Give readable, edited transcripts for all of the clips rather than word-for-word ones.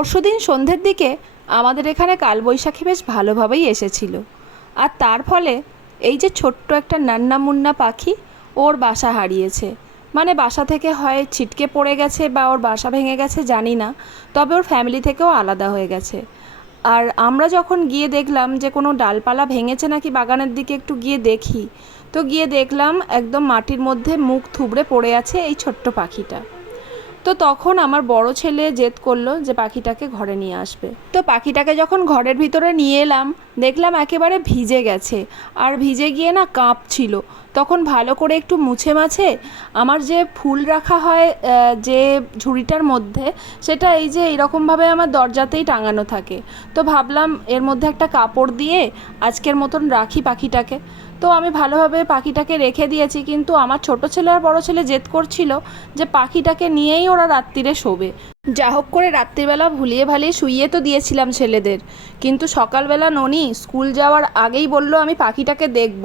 পরশুদিন সন্ধ্যের দিকে আমাদের এখানে কালবৈশাখী বেশ ভালোভাবেই এসেছিল। আর তার ফলে এই যে ছোট্ট একটা নান্না মুন্না পাখি ওর বাসা হারিয়েছে। মানে বাসা থেকে হয় ছিটকে পড়ে গেছে বা ওর বাসা ভেঙে গেছে জানি না, তবে ওর ফ্যামিলি থেকেও আলাদা হয়ে গেছে। আর আমরা যখন গিয়ে দেখলাম যে কোনো ডালপালা ভেঙেছে নাকি বাগানের দিকে একটু গিয়ে দেখি, তো গিয়ে দেখলাম একদম মাটির মধ্যে মুখ থুবড়ে পড়ে আছে এই ছোট্ট পাখিটা। তো তখন আমার বড় ছেলে জেদ করলো যে পাখিটাকে ঘরে নিয়ে আসবে। তো পাখিটাকে যখন ঘরের ভিতরে নিয়ে এলাম, দেখলাম একেবারে ভিজে গেছে, আর ভিজে গিয়ে না কাঁপছিল। তখন ভালো করে একটু মুছে মাছে আমার যে ফুল রাখা হয় যে ঝুড়িটার মধ্যে, সেটা এই যে এইরকমভাবে আমার দরজাতেই টাঙানো থাকে। তো ভাবলাম এর মধ্যে একটা কাপড় দিয়ে আজকের মতন রাখি পাখিটাকে। তো আমি ভালোভাবে পাখিটাকে রেখে দিয়েছি, কিন্তু আমার ছোট ছেলে আর বড় ছেলে জেদ করছিল যে পাখিটাকে নিয়েই ওরা রাত্রিরে শোবে। যা হোক করে রাত্রিবেলা ভুলিয়ে ভালিয়ে শুইয়ে তো দিয়েছিলাম ছেলেদের, কিন্তু সকালবেলা ননি স্কুল যাওয়ার আগেই বলল আমি পাখিটাকে দেখব,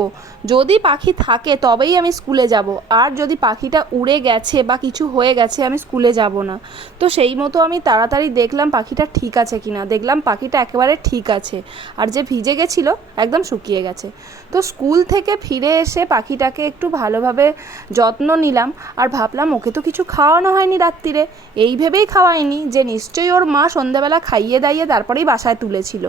যদি পাখি থাকে তবেই আমি স্কুলে যাব, আর যদি পাখিটা উড়ে গেছে বা কিছু হয়ে গেছে আমি স্কুলে যাব না। তো সেই মতো আমি তাড়াতাড়ি দেখলাম পাখিটা ঠিক আছে কিনা, দেখলাম পাখিটা একেবারে ঠিক আছে, আর যে ভিজে গেছিলো একদম শুকিয়ে গেছে। তো স্কুল থেকে ফিরে এসে পাখিটাকে একটু ভালোভাবে যত্ন নিলাম, আর ভাবলাম ওকে তো কিছু খাওয়ানো হয়নি রাত্রিরে, এই ভেবেই খাওয়াইনি যে নিশ্চয়ই ওর মা সন্ধ্যাবেলা খাইয়ে দাইয়ে তারপরেই বাসায় তুলেছিল।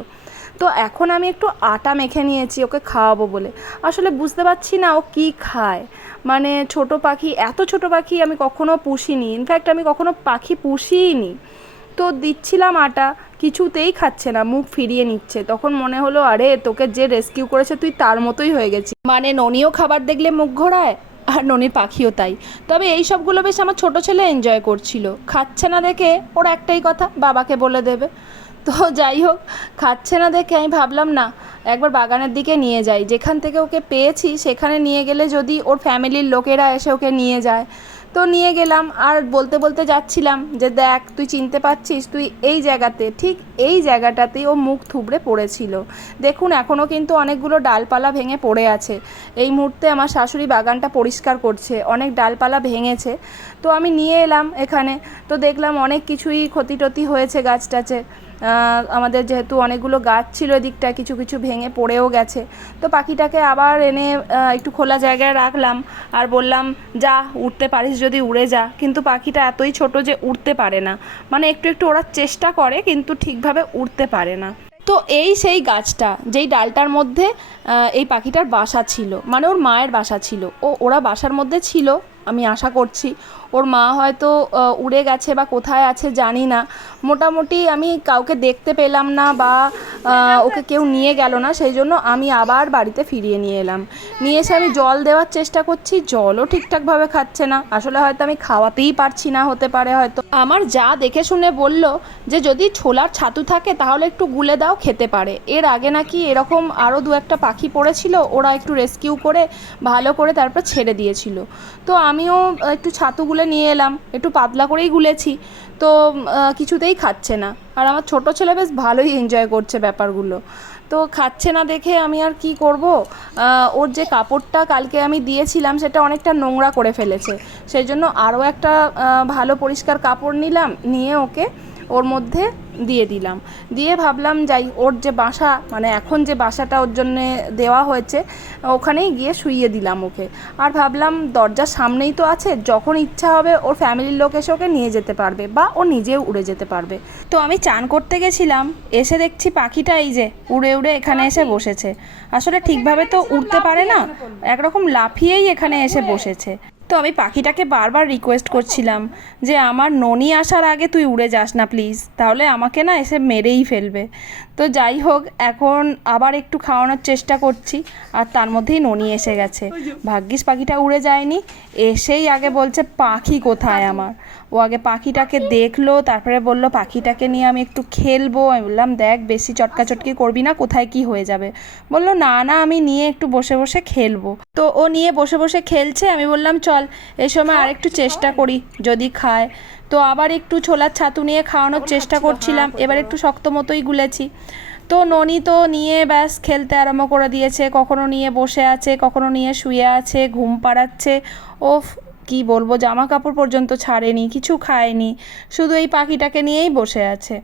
তো এখন আমি একটু আটা মেখে নিয়েছি ওকে খাওয়াবো বলে। আসলে বুঝতে পারছি না ও কী খায়। মানে ছোট পাখি, এত ছোট পাখি আমি কখনো পুষিনি, ইনফ্যাক্ট আমি কখনো পাখি পুষিইনি। তো দিচ্ছিলাম আটা, কিছুতেই খাচ্ছে না, মুখ ফিরিয়ে নিচ্ছে। তখন মনে হলো আরে তোকে যে রেস্কিউ করেছে তুই তার মতোই হয়ে গেছি। মানে ননিও খাবার দেখলে মুখ ঘোরায়, আর ননির পাখিও তাই। তবে এই সবগুলো বেশ আমার ছোট ছেলে এনজয় করছিল। খাচ্ছে না দেখে ওর একটাই কথা, বাবাকে বলে দেবে। তো যাই হোক, খাচ্ছে না দেখে আমি ভাবলাম না, একবার বাগানের দিকে নিয়ে যাই, যেখান থেকে ওকে পেয়েছি সেখানে নিয়ে গেলে যদি ওর ফ্যামিলির লোকেরা এসে ওকে নিয়ে যায়। তো নিয়ে গেলাম, আর বলতে বলতে যাচ্ছিলাম যে দেখ তুই চিনতে পারছিস, তুই এই জায়গাতে, ঠিক এই জায়গাটাতেই ও মুখ থুবড়ে পড়েছিল। দেখুন এখনও কিন্তু অনেকগুলো ডালপালা ভেঙে পড়ে আছে। এই মুহূর্তে আমার শাশুড়ি বাগানটা পরিষ্কার করছে, অনেক ডালপালা ভেঙেছে। তো আমি নিয়ে এলাম এখানে, তো দেখলাম অনেক কিছুই ক্ষতি টতি হয়েছে গাছ টাছে। আমাদের যেহেতু অনেকগুলো গাছ ছিল এদিকটা, কিছু কিছু ভেঙে পড়েও গেছে। তো পাখিটাকে আবার এনে একটু খোলা জায়গায় রাখলাম, আর বললাম যা উঠতে পারিস যদি উড়ে যা। কিন্তু পাখিটা এতই ছোট যে উড়তে পারে না, মানে একটু একটু ওড়ার চেষ্টা করে কিন্তু ঠিকভাবে উড়তে পারে না। তো এই সেই গাছটা যেই ডালটার মধ্যে এই পাখিটার বাসা ছিল, মানে ওর মায়ের বাসা ছিল। ওরা বাসার মধ্যে ছিল, আমি আশা করছি। ওর মা হয়তো উড়ে গেছে বা কোথায় আছে জানি না। মোটামুটি আমি কাউকে দেখতে পেলাম না, বা ওকে কেউ নিয়ে গেল না, সেই জন্য আমি আবার বাড়িতে ফিরিয়ে নিয়ে এলাম। নিয়ে এসে আমি জল দেওয়ার চেষ্টা করছি, জলও ঠিকঠাকভাবে খাচ্ছে না। আসলে হয়তো আমি খাওয়াতেই পারছি না, হতে পারে হয়তো। আমার যা দেখে শুনে বলল যে যদি ছোলার ছাতু থাকে তাহলে একটু গুলে দাও, খেতে পারে। এর আগে নাকি এরকম আরও দু একটা পাখি পড়েছিল, ওরা একটু রেস্কিউ করে ভালো করে তারপর ছেড়ে দিয়েছিল। তো আমিও একটু ছাতু গুলে নিয়ে এলাম, একটু পাতলা করেই গুলেছি। তো কিছুতেই খাচ্ছে না, আর আমার ছোট ছেলে বেশ ভালোই এনজয় করছে ব্যাপারগুলো। তো খাচ্ছে না দেখে আমি আর কি করব, ওর যে কাপড়টা কালকে আমি দিয়েছিলাম সেটা অনেকটা নোংরা করে ফেলেছে। সেই জন্য আরও একটা ভালো পরিষ্কার কাপড় নিলাম, নিয়ে ওকে ওর মধ্যে দিয়ে দিলাম। দিয়ে ভাবলাম যাই, ওর যে বাসা, মানে এখন যে বাসাটা ওর জন্যে দেওয়া হয়েছে, ওখানেই গিয়ে শুইয়ে দিলাম ওকে। আর ভাবলাম দরজার সামনেই তো আছে, যখন ইচ্ছা হবে ওর ফ্যামিলির লোক এসে ওকে নিয়ে যেতে পারবে, বা ও নিজেও উড়ে যেতে পারবে। তো আমি চান করতে গেছিলাম, এসে দেখছি পাখিটা এই যে উড়ে উড়ে এখানে এসে বসেছে। আসলে ঠিকভাবে তো উড়তে পারে না, একরকম লাফিয়েই এখানে এসে বসেছে। তো আমি পাখিটাকে বারবার রিকোয়েস্ট করছিলাম যে আমার ননি আসার আগে তুই উড়ে যাস না প্লিজ, তাহলে আমাকে না এসে মেরেই ফেলবে। তো যাই হোক, এখন আবার একটু খাওয়ানোর চেষ্টা করছি, আর তার মধ্যেই ননি এসে গেছে। ভাগ্যিস পাখিটা উড়ে যায়নি, এসেই আগে বলছে পাখি কোথায় আমার। ও আগে পাখিটাকে দেখলো, তারপরে বললো পাখিটাকে নিয়ে আমি একটু খেলবো। আমি বললাম দেখ বেশি চটকাচটকি করবি না, কোথায় কি হয়ে যাবে। বললো না না, আমি নিয়ে একটু বসে বসে খেলবো। তো ও নিয়ে বসে বসে খেলছে, আমি বললাম চল এই সময় আর একটু চেষ্টা করি যদি খায়। তো আবার একটু ছোলার ছাতু নিয়ে খাওয়ানোর চেষ্টা করছিলাম, এবার একটু শক্ত মতোই গুলেছি। তো ননি তো নিয়ে ব্যাস খেলতে আরম্ভ করে দিয়েছে, কখনো নিয়ে বসে আছে, কখনো নিয়ে শুয়ে আছে, ঘুম পাড়াচ্ছে। ওফ কি বলবো, জামা কাপড় পর্যন্ত ছাড়েনি, কিছু খায়নি, শুধু এই পাখিটাকে নিয়েই বসে আছে।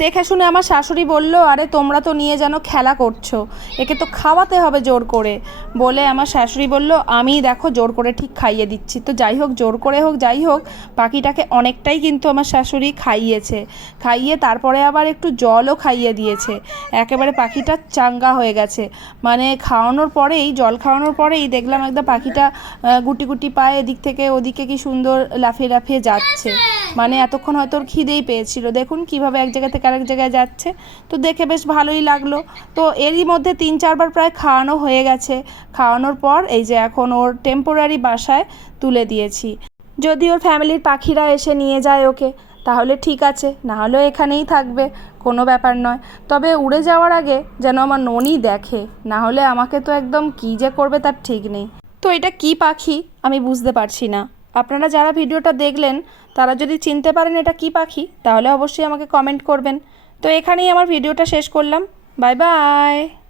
দেখে শুনে আমার শাশুড়ি বলল, আরে তোমরা তো নিয়ে যেন খেলা করছো, একে তো খাওয়াতে হবে জোর করে। বলে আমার শাশুড়ি বলল, আমি দেখো জোর করে ঠিক খাইয়ে দিচ্ছি। তো যাই হোক, জোর করে হোক যাই হোক, পাখিটাকে অনেকটাই কিন্তু আমার শাশুড়ি খাইয়েছে। খাইয়ে তারপরে আবার একটু জলও খাইয়ে দিয়েছে। একেবারে পাখিটা চাঙ্গা হয়ে গেছে। মানে খাওয়ানোর পরেই, জল খাওয়ানোর পরেই দেখলাম একদম পাখিটা গুটি গুটি পায়ে এদিক থেকে ওদিকে কি সুন্দর লাফিয়ে লাফিয়ে যাচ্ছে। মানে এতক্ষণ হয়তো ওর খিদেই পেয়েছিল, দেখুন কিভাবে এক জায়গা থেকে আরেক জায়গায় যাচ্ছে। তো দেখে বেশ ভালোই লাগলো। তো এরই মধ্যে 3-4 বার প্রায় খাওয়ানো হয়ে গেছে। খাওয়ানোর পর এই যে এখন ওর টেম্পোরারি বাসায় তুলে দিয়েছি। যদি ওর ফ্যামিলির পাখিরা এসে নিয়ে যায় ওকে, তাহলে ঠিক আছে, না হলেও এখানেই থাকবে, কোনো ব্যাপার নয়। তবে উড়ে যাওয়ার আগে যেন আমার ননি দেখে, না হলে আমাকে তো একদম কী যে করবে তার ঠিক নেই। তো এটা কি পাখি আমি বুঝতে পারছি না। আপনারা যারা ভিডিওটা দেখলেন তারা যদি চিনতে পারেন এটা কি পাখি, তাহলে অবশ্যই আমাকে কমেন্ট করবেন। তো এখানেই আমার ভিডিওটা শেষ করলাম। Bye bye.